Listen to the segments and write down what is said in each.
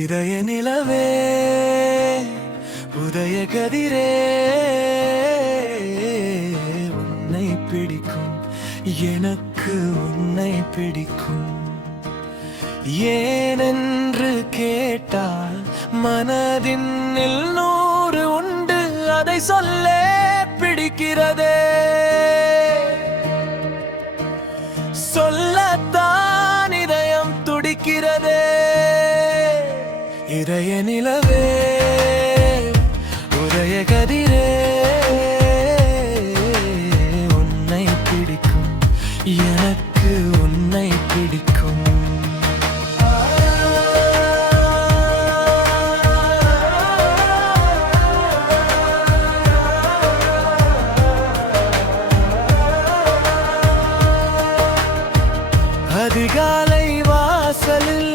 இதய நிலவே உதய கதிரே உன்னை பிடிக்கும், எனக்கு உன்னை பிடிக்கும். ஏனென்று கேட்டால் மனதின் 100 உண்டு, அதை சொல்ல பிடிக்கிறதே. சொல்லத்தான் இதயம் துடிக்கிறதே. இதய நிலவே உதய கதிரே உன்னை பிடிக்கும், எனக்கு உன்னை பிடிக்கும். அதிகாலை வாசலில்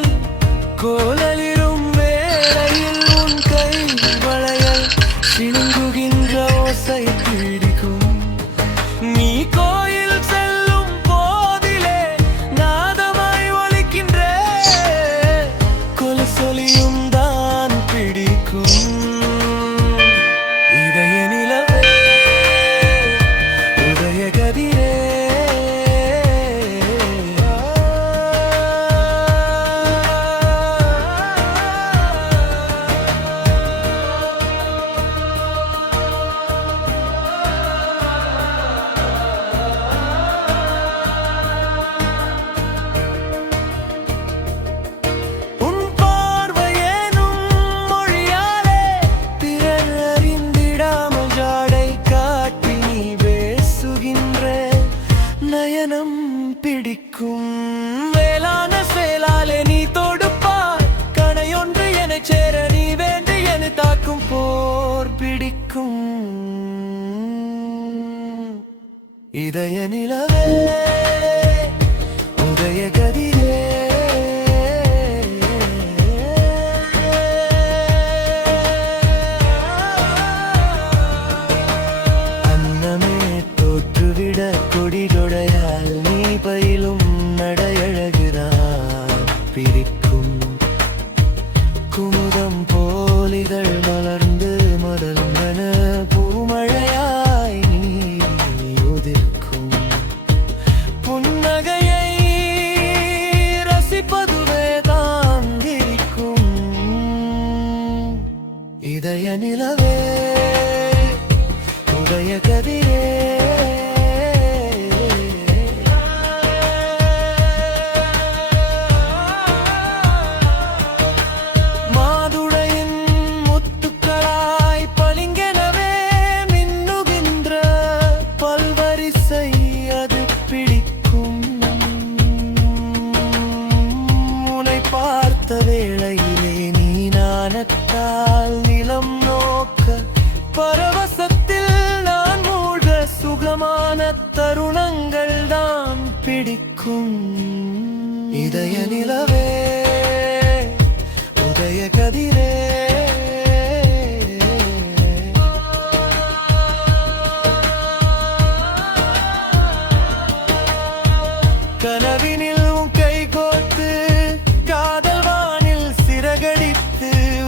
கோலலிரும் வேளையில் உன் கை வளையல் சிணுங்குகின்ற ஓசை பிடிக்கும். நீ கோயில் செல்லும் போதிலே நாதமாய் ஒலிக்கின்ற கொலுசொலியும் தான் பிடிக்கும். இதய நிலவே உதய கதிரே பிடிக்கும். வேளான செயலாலே நீ தொடுப்பார் கணையொன்று என சேர நீ வேண்டு என தாக்கும் போர் பிடிக்கும். இதய நிலவே உதய கதிரே அன்னமே தோற்றுவிட கொடிதொடையால் நீ பயிலும் நடையழகுதான் பிடிக்கும். குமுதம் போலிகள் மலர்ந்து மதல்மன பூமழையாய் நீ உதிர்க்கும். புன்னகையை ரசிப்பதுவே தான் இருக்கும். இதய நிலவே உதய கதிரே வேளையிலே நீ நாணத்தால் நிலம் நோக்க பரவசத்தில் நான் மூழ்க சுகமான தருணங்கள் தான் பிடிக்கும். இதய நிலவே உதய கதிரே கனவினில் உன் கை கோர்த்து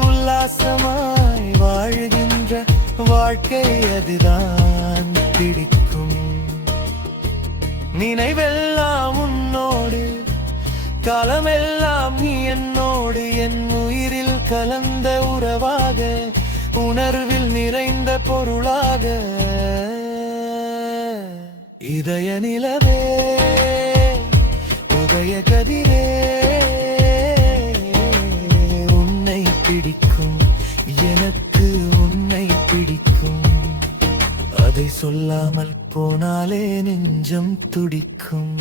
உல்லாசமாய் வாழுகின்ற வாழ்க்கை அதுதான் பிடிக்கும். நினைவெல்லாம் உன்னோடு காலமெல்லாம் நீ என்னோடு, என் உயிரில் கலந்த உறவாக உணர்வில் நிறைந்த பொருளாக. இதய நிலவே உதய கதிரே பிடிக்கும், எனக்கு உன்னை பிடிக்கும். அதை சொல்லாமல் போனாலே நெஞ்சம் துடிக்கும்.